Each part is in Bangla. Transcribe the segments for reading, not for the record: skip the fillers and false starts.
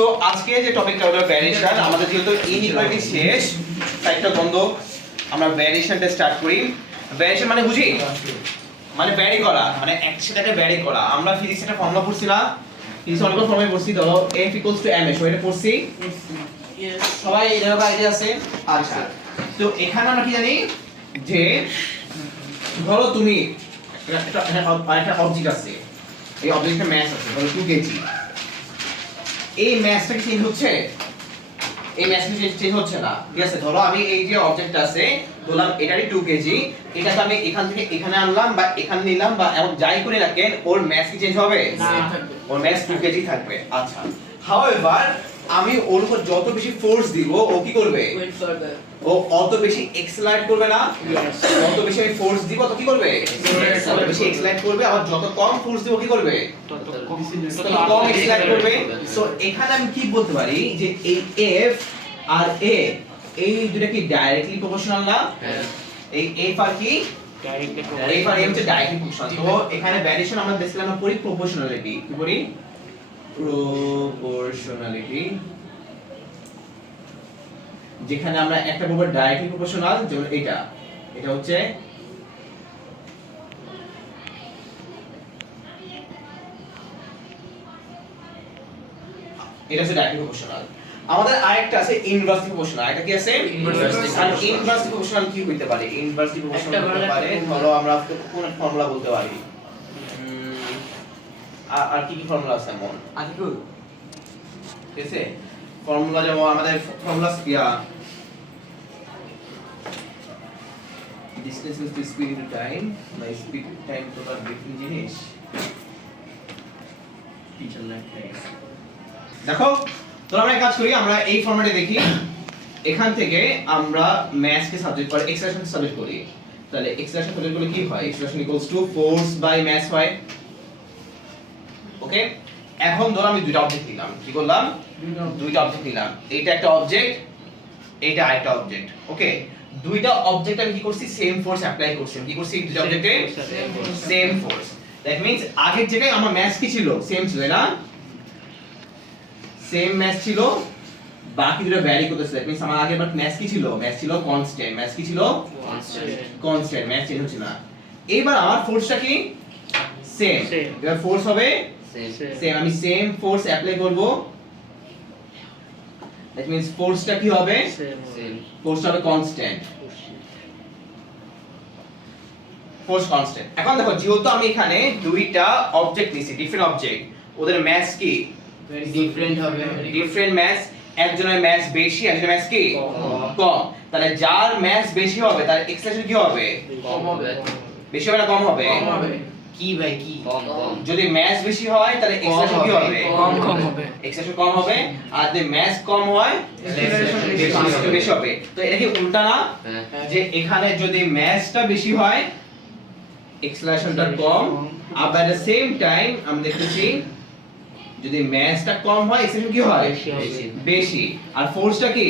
সো আজকে যে টপিকটা হলো ভ্যারিয়েশন, আমাদের যেহেতু ইনইকুয়ালিটি শেষ, সাইডটা বন্ধ, আমরা ভ্যারিয়েশনটা স্টার্ট করি। ভ্যারিয়েশন মানে বুঝি, মানে ভ্যারি করা, মানে একসাথে ভ্যারি করা। আমরা ফিজিক্সে একটা ফর্মুলা পড়ছি না, ফিজিক্সে অনেকগুলো ফর্মুলা পড়ছি, ধরো F = ma, এটা পড়ছি সবাই, এরকম আইডিয়া আছে? আচ্ছা, তো এখানে আমরা কি জানি যে ধরো তুমি একটা অবজেক্ট আছে, এই অবজেক্টের মাস আছে ধরো 2 কেজি। এই মাসটা কি চেঞ্জ হচ্ছে? এই মাসটা চেঞ্জ হচ্ছে না, ঠিক আছে? ধরো আমি এই যে অবজেক্ট আছে বললাম এটারই 2 কেজি, এটাকে আমি এখান থেকে এখানে আনলাম বা এখানে নিলাম বা এমন যাই করে রাখেন, ওর মাস কি চেঞ্জ হবে? না, ওর মাস 2 কেজি থাকবে। আচ্ছা, হাউএভার আমি ওর উপর যত বেশি ফোর্স দিব ও কি করবে? ও অত বেশি এক্সেলারেট করবে না? যত বেশি আমি ফোর্স দিব তত কি করবে? তত বেশি এক্সেলারেট করবে। আবার যত কম ফোর্স দিব কি করবে? তত কম এক্সেলারেট করবে। সো এখানে আমি কি বলতে পারি যে এই F আর A এই দুটো কি ডাইরেক্টলি প্রপোর্শনাল না? এই F আর কি ডাইরেক্টলি F আর A হচ্ছে ডাইরেক্টলি প্রপোর্শনাল। তো এখানে ভ্যারিয়েশন আমরা দেখলাম আমরা পড়ি প্রপোর্শনালিটি। কি পড়ি? প্রপোর্শনালিটি। যেখানে আমরা একটা বলবো ডাইরেক্টলি প্রপোর্শনাল, যেমন এটা হচ্ছে ডাইরেক্টলি প্রপোর্শনাল। আমাদের আরেকটা আছে ইনভার্সলি প্রপোর্শনাল। এটা কি আছে? আর ইনভার্সলি প্রপোর্শনাল কি হইতে পারে? ইনভার্সলি প্রপোর্শনাল হতে পারে, ধরো আমরা কোন ফর্মুলা বলতে পারি, আর কি কি ফর্মুলা আছে এমন? ঠিক আছে, ফর্মুলা যেমন আমাদের formula distance is the speed into time, by speed time তো তার ডিফারেন্ট জিনিস। টিচার লেখে দেখো, তো আমরা এক কাজ করি, আমরা এই ফরম্যাটে দেখি। এখান থেকে আমরা ম্যাথস কে সাবজেক্ট করে এক্সপ্রেশন সাবজেক্ট করি। তাহলে এক্সপ্রেশন সাবজেক্ট করলে কি হয়? Expression equals to force by maths হয়। ওকে, এখন ধরো আমি দুইটা অবজেক্ট নিলাম। কি করলাম? দুইটা অবজেক্ট নিলাম। এইটা একটা অবজেক্ট, এইটা আরেকটা অবজেক্ট। ওকে, দুইটা অবজেক্ট আমি কি করছি? সেম ফোর্স অ্যাপ্লাই করছি। কি করছি? দুইটা অবজেক্টে সেম ফোর্স। দ্যাট মিন্স আগের জায়গায় আমার ম্যাথস কি ছিল? সেম ছিল না? সেম ম্যাথস ছিল, বাকি দুটো ভ্যারি করতেছে। দ্যাট মিন্স আমার আগের বার ম্যাথস কি ছিল? ম্যাথস ছিল কনস্ট্যান্ট। ম্যাথস কি ছিল? কনস্ট্যান্ট। ম্যাথস চেঞ্জ হচ্ছে না। এবার আমার ফোর্সটা কি? সেম। এবার ফোর্স হবে সেম। আমি সেম ফোর্স অ্যাপ্লাই করব। দ্যাট মিন্স ফোর্সটা কি হবে? সেম। ফোর্সটা হবে কনস্ট্যান্ট। Force constant. এখন দেখো, যেহেতু আমি এখানে দুইটা অবজেক্ট নিছি, ডিফারেন্ট অবজেক্ট, ওদের ম্যাস কি ডিফারেন্ট হবে। Different mass. একজনের ম্যাস বেশি, একজনের ম্যাস কি কম। তাহলে যার ম্যাস বেশি হবে তার এক্সেলারেশন কি হবে? কম হবে। বেশি হবে না কম হবে? কম হবে। কি ভাই কি? কম। যদি ম্যাস বেশি হয় তাহলে এক্সেলারেশন কি হবে? কম হবে। এক্সেলারেশন কম হবে। আর যদি ম্যাস কম হয় এক্সেলারেশন বেশি হবে। তো এটা কি উল্টা না? যে এখানে যদি ম্যাসটা বেশি হয় এক্সেলারেশনটা কম, আবার এট দ্য সেম টাইম আমরা দেখতেছি যদি ম্যাসটা কম হয় এক্সেলারেশন কি হয়? বেশি। আর ফোর্সটা কি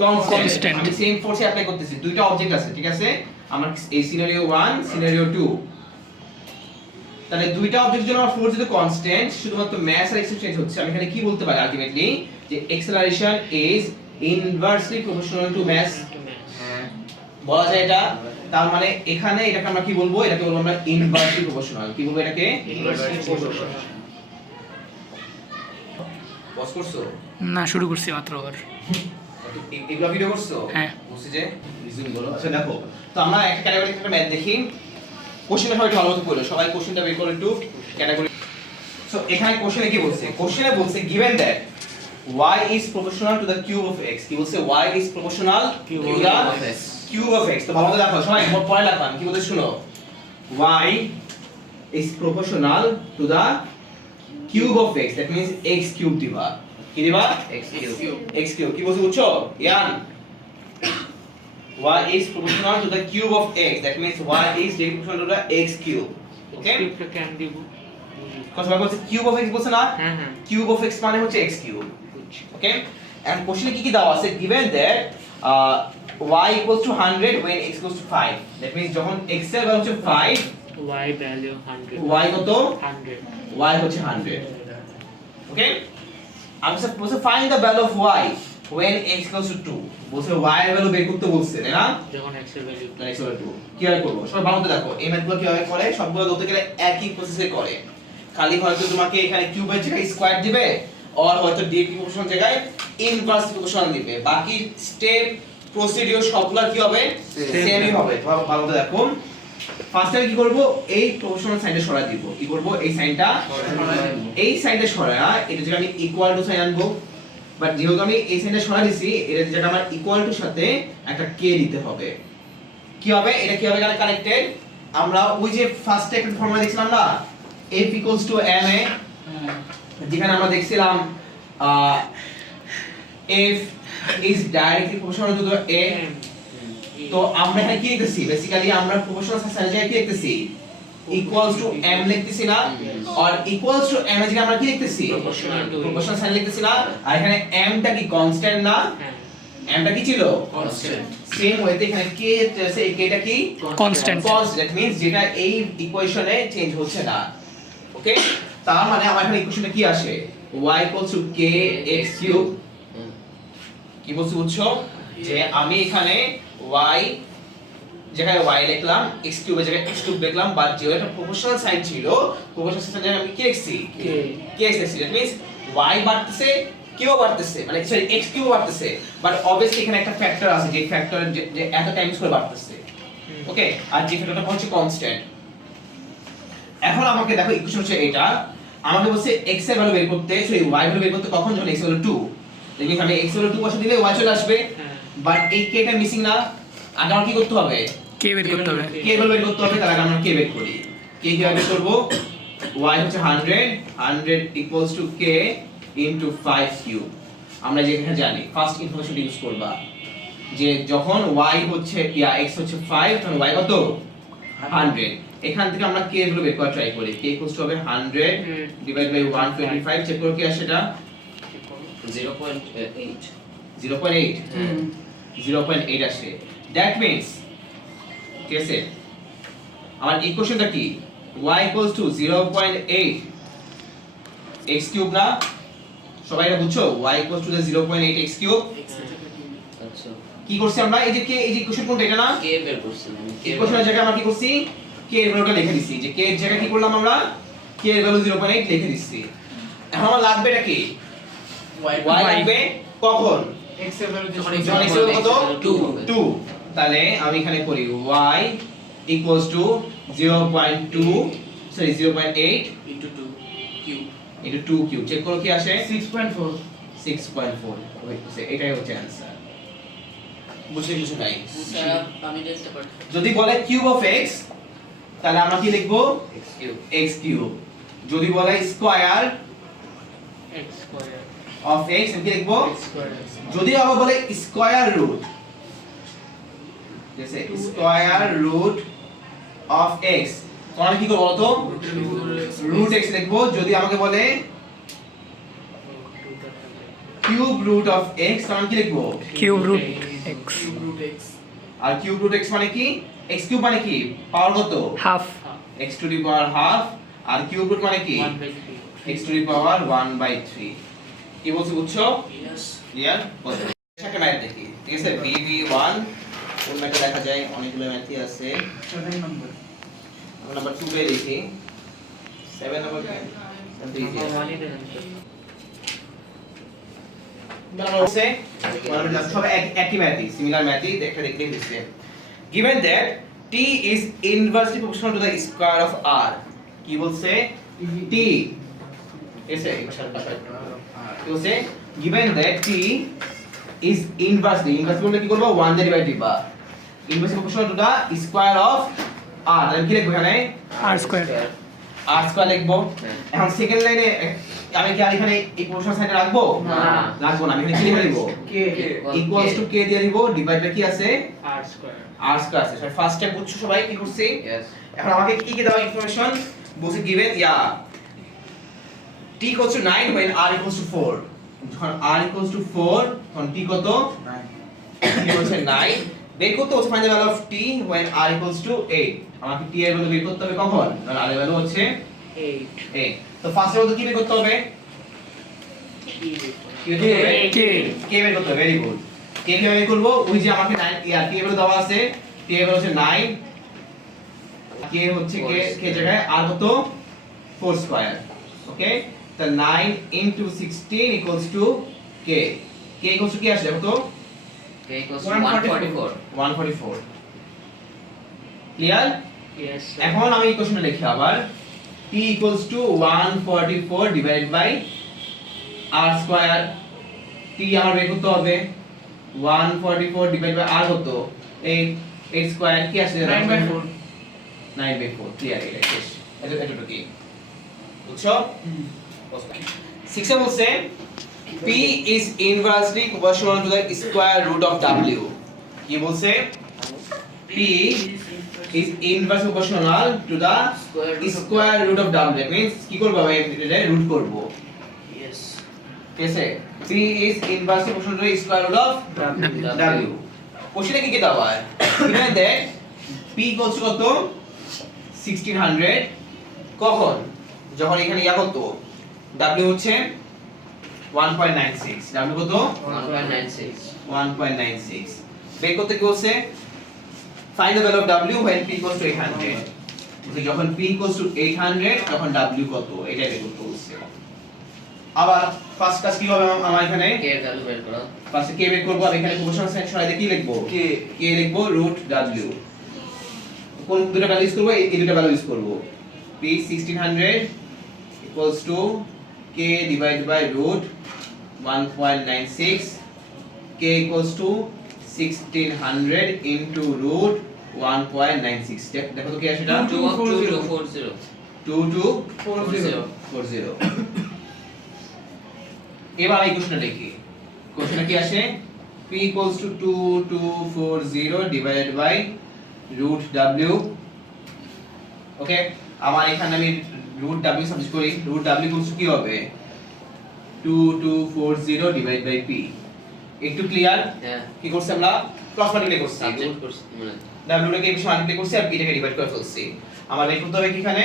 কনস্ট্যান্ট। আমি সেম ফোর্সে অ্যাপ্লাই করতেছি। দুইটা অবজেক্ট আছে, ঠিক আছে? আমার এই সিনারিও 1, সিনারিও 2। তাহলে দুইটা অবজেক্টের জন্য আমার ফোর্স যদি কনস্ট্যান্ট, শুধুমাত্র ম্যাস আর এক্সেলারেশন চেঞ্জ হচ্ছে, আমি এখানে কি বলতে পারি আলটিমেটলি? যে acceleration is inversely proportional to mass. বলা যায় এটা। তার মানে এখানে এটাকে আমরা কি বলবো? এটাকে বলবো আমরা ইনভার্সলি প্রপোর্শনাল। কি বলবো এটাকে? Inversely proportional. পজ করছো? না, শুরু করছি মাত্র আবার। এগুলা ভিডিও করছো? হ্যাঁ। বুঝছি যে রিজিউম করো। আচ্ছা দেখো, তো আমরা একটা ক্যাটাগরি থেকে ম্যাথ দেখি। কোশ্চেনটা সবাই একটু ভালো মতো পড়ো। সবাই কোশ্চেনটা বের করো একটু ক্যাটাগরি। সো এখানে কোশ্চেনে কি বলছে? কোশ্চেনে বলছে given that y is proportional to the cube of x. কি বলছে? y is proportional to the cube of x. তো ভালো মতো দেখো, সবাই পড়ে রাখবা। কি বলতে শুনো? y is proportional to the cube of x. That means x cube দিবা। কি দিবা? x cube। কি বলছে বুঝছো? ইয়ান, y is proportional to the cube of x. That means y is proportional to the x cube. Okay? স্ক্রিপ্টটা কেন দিব? কথা বলছে কিউব অফ x বলছে না? হ্যাঁ। কিউব অফ x মানে হচ্ছে x কিউব। ওকে? এন্ড কোশ্চেনে কি কি দেওয়া আছে? given that y equals to 100 when x equals to 5. That means যখন x এর ভ্যালু হচ্ছে 5, y ভ্যালু 100। y কত? 100। y হচ্ছে 100। ওকে? আমি স্যার বলছে find the value of y when x equals to 2 বলছে y এর ভ্যালু বের করতে বলছে তাই না যখন x এর ভ্যালু x equal to 2 কিভাবে করব সবাই ভালো করে দেখো এই ম্যাথগুলো কিভাবে করে সবগুলো ধরতে গেলে একই প্রসেসে করে খালি হয়তো তোমাকে এখানে কিউবের জায়গায় স্কয়ার দিবে আর হয়তো ডিরেক্ট প্রপোর্শন জায়গায় ইনভার্স প্রপোর্শন দিবে বাকি স্টেপ প্রসিডিউর সবগুলো কি হবে সেমই হবে তোমরা ভালো করে দেখো ফার্স্টে কি করব এই প্রপোর্শনাল সাইনটা সরাই দিব কি করব এই সাইনটা এই সাইনটা সরায়া এটা যেটা আমি ইকুয়াল টু সাইন আনবো বাট যেহেতু আমি এই সাইনটা সরাই দিছি এটা যেটা আমার ইকুয়াল টু সাথে একটা কে দিতে হবে কি হবে এটা কি হবে কানেক্টেড আমরা ওই যে ফার্স্টে একটা ফর্মুলা দেখছিলাম না f ma যেখানে আমরা দেখছিলাম f is directly proportional to the a তো আমরা এখানে কি লিখতেছি বেসিক্যালি আমরা প্রপোর্শনাল সাইনের জায়গায় কি লিখতেছি ইকুয়ালস টু m লিখতেছি না আর ইকুয়ালস টু m এর জায়গায় আমরা কি লিখতেছি প্রপোর্শনাল সাইন লিখতেছি না আর এখানে m টা কি কনস্ট্যান্ট না m টা কি ছিল কনস্ট্যান্ট সেম ওয়েতে এখানে k আছে এই k টা কি Constant. কনস্ট্যান্ট দ্যাট মিন্স যেটা এই ইকুয়েশনে চেঞ্জ হচ্ছে না ওকে তার মানে আমার এখানে ইকুয়েশনে কি আসে y k x³ কি বলছো বুঝছো যে আমি এখানে y জায়গায় y লিখলাম x³ এর জায়গায় x³ লিখলাম বাট যেহেতু একটা প্রপোর্শনাল সাইন ছিল প্রপোর্শনাল সাইনের জায়গায় আমি কি লিখছি k লিখছি দ্যাট মিন্স y বাড়তেছে q বাড়তেছে মানে সরি x³ বাড়তেছে বাট অবভিয়াসলি এখানে একটা ফ্যাক্টর আছে যে ফ্যাক্টর যে এত টাইমস করে বাড়তেছে ওকে আর যে ফ্যাক্টরটা হচ্ছে কনস্ট্যান্ট এখন আমাকে দেখো ইকুয়েশন হচ্ছে এটা আমাকে বলছে x এর ভ্যালু বের করতে সরি y এর ভ্যালু বের করতে কখন যখন x হলো 2 দেখি আমি x হলো 2 বসে দিলে y চলে আসবে বাট এই k টা মিসিং না আগে আমার কি করতে হবে কে বের করতে হবে k ভ্যালু বের করতে হবে তার আগে আমরা k বের করি k কিভাবে বের করব y হচ্ছে 100 equals to k into 5 cube আমরা যেটা জানি ফার্স্ট ইনফরমেশন ইউজ করবা যে যখন y হচ্ছে x হচ্ছে 5 তখন y কত 100 এখান থেকে আমরা k এর ভ্যালু বের করার ট্রাই করি k ইকুয়ালস টু হবে 100 ডিভাইড বাই 125 চেক করো কি আসে এটা 0.8 0.8 আসে দ্যাট মিন্স ঠিক আছে আমার ইকুয়েশনটা কি y ইকুয়ালস টু 0.8 x³ না সবাই এটা বুঝছো y ইকুয়ালস টু 0.8 x³ আচ্ছা কি করছি আমরা এই যে k এই যে ইকুয়েশন কোনটা এটা না k বের করছিলাম ইকুয়েশনের জায়গায় আমরা কি করছি k এর ভ্যালুটা লিখে দিছি যে k এর জায়গায় কি করলাম আমরা k এর ভ্যালু 0.8 লিখে দিছি এখন আমার লাগবে এটা কি y লাগবে কখন x এর ভ্যালু যখন x এর ভ্যালু কত 2 তাহলে আমি এখানে করি y equals to 0.2 sorry 0.8 into 2 cube into 2 cube check করো কি আসে 6.4 6.4 ওয়েট এটাই হচ্ছে आंसर বুঝে কিছু নাই স্যার আমি দেখতে পারি যদি বলে কিউব অফ x তাহলে আমরা কি লিখব x কিউব x কিউব যদি বলে square x square of x আমি কি লিখব x স্কয়ার যদি আবার বলে স্কয়ার রুট जैसे স্কয়ার রুট অফ x তো আমি কি করব বলতো রুট x লিখব যদি আমাকে বলে কিউব রুট অফ x তো আমি কি লিখব cube root X root x আর কিউব রুট x মানে কি x কিউব মানে কি পাওয়ার কত half x to the power half আর কিউব রুট মানে কি 1/3 x টু দি পাওয়ার 1/3 কি বলছো বুঝছো yes ক্লিয়ার বলছো একটা ম্যাথ দেখি ঠিক আছে bb1 কোন ম্যাথে দেখা যায় অনেকগুলো ম্যাথই আছে 7 নম্বর আমরা নাম্বার 2 তে দেখি 7 নাম্বার কি সব একই ম্যাথই সিমিলার ম্যাথই দেখতে দিচ্ছে given that t is inversely proportional to the square of r কি বলছে t এসে কি বলছে given that t is inversely বলতে কি করব 1 দিয়ে ডিভাইড দিবা inversely proportional to the square of r তাহলে কি লিখব এখানে আর স্কয়ার r স্কয়ার লিখব এখন সেকেন্ড লাইনে আমি কি আর এখানে এই প্রপোর্শনাল সাইডে রাখবো না রাখবো না আমি এখানে কি লিখে দিব k ইকুয়ালস টু k দিয়ে দিব ডিভাইড বাই কি আছে r স্কয়ার r স্কয়ার আছে সবাই ফার্স্ট স্টেপ বুঝছো সবাই কি করছি yes এখন আমাকে কি কি দেওয়া ইনফরমেশন বলছে given t equals to 9 when r equals to 4 যখন r equals to 4 তখন t কত 9 t হচ্ছে 9 বের করতে হচ্ছে find the value of t when r equals to 8 আমাকে t এর ভ্যালু বের করতে হবে কখন যখন r এর ভ্যালু হচ্ছে 8 8 তো ফার্স্ট অফ অল কি বের করতে হবে কি বের করতে হবে? কে কে বের করতে হবে, ভেরি গুড। কে কিভাবে বের করব? ওই যে আমাকে 9 কে বের দেওয়া আছে, কে বের হচ্ছে 9, কে হচ্ছে কে জায়গায় আর কত 4 স্কয়ার। ওকে, তাহলে 9 into 16 equals to k, k equals to কি আসে কত? K equals to 144. 144। Clear? Yes, sir. এখন আমি ইকুয়েশনে লিখি আবার p equals to 144 divided by r square. t আমার বের করতে হবে 144 divided by r কত? 8 স্কয়ার কি আসে? 9/4 9/4। ক্লিয়ার, এটা শেষ। এটা কি বুঝছো? 6 এ বলছে p is inversely proportional to the square root of w। কি বলছে? p is inversely proportional to the square root of w, that means কি করব আমি এটা রুট করব। Yes. ঠিক আছে, p is inversely proportional to the square root of w। কোশ্চেনে কি কি দেওয়া হয়? given that p equals to কত? 1600, কখন? যখন এখানে ইয়া কত? w হচ্ছে 1.96, w কত? 1.96. 1.96। বের করতে কি বলছে? find the value of w when p equals to 800। তো যখন p equals to 800 তখন w কত? এটাই বের করতে বলছে। আবার ফার্স্ট কাজ কি হবে আমার এখানে? K এর ভ্যালু বের করো। ফার্স্টে k বের করব, আর এখানে প্রপোর্শনাল সাইন সরাই দিয়ে কি লিখব? k লিখব √w। কোন দুটো ভ্যালু ইউজ করব? এই দুটো ভ্যালু ইউজ করব। p 1600 equals to k divided by √1.96, k equals to 1600 into √1.96। দেখো তো কি আসে এটা? 2240. 2240। এবার এই কোশ্চেনটা দেখি। কোশ্চেনটা কি আসে? p equals to 2240 divided by √w। ওকে, আমার এখানে আমি √w সাবস্টিটিউট করি। √w equals to কি হবে? 2240 divided by p। একটু ক্লিয়ার? হ্যাঁ। কি করছি আমরা? ক্রস মাল্টিপ্লাই করছি। সাবজেক্ট করছি মানে w টাকে বেশি মাল্টিপ্লাই করছি আর p টাকে ডিভাইড করে ফেলছি। আমার বের করতে হবে কি এখানে?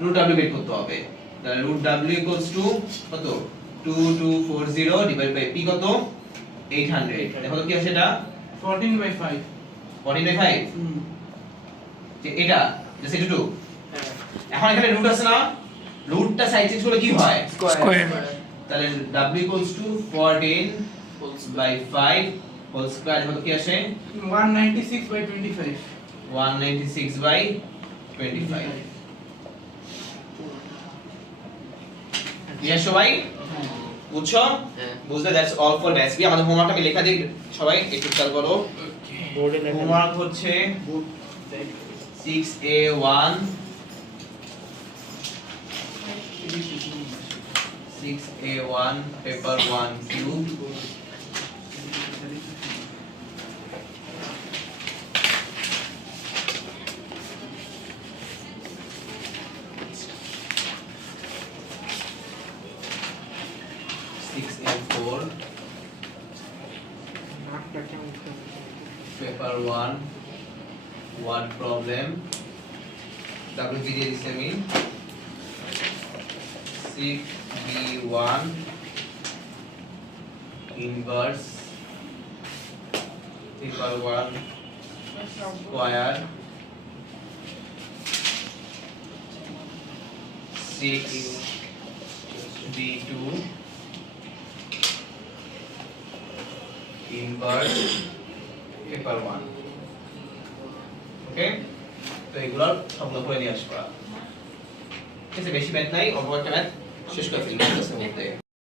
√w বের করতে হবে। তাহলে √w equals to কত? 2240 divided by p কত? 800। দেখো তো কি আসে এটা? 14/5 14/5। যে এটা জাস্ট এটা 2। এখন এখানে রুট আছে না? রুটটা সাইড চেঞ্জ করলে কি হয়? স্কয়ার তাহলে w equals to 14/5 whole square কত কি আসে? 196/25 196/25। ক্লিয়ার সবাই? বুঝছো? হ্যাঁ। বুঝলে? That's all for maths B. আমাদের হোমওয়ার্ক আমি লেখা দিই, সবাই একটু খেয়াল করো। হোমওয়ার্ক হচ্ছে 6A1 6A1 paper 1 cube paper 1 word problem WG দিয়ে দিছি আমি 6B1 inverse paper 1 square 6B2 inverse paper 1। Okay, তো এগুলো সবগুলো করে নিয়ে আসবা। ঠিক আছে, বেশি ম্যাথ নাই, অল্প একটা ম্যাথ শেষ করে ফেলবো।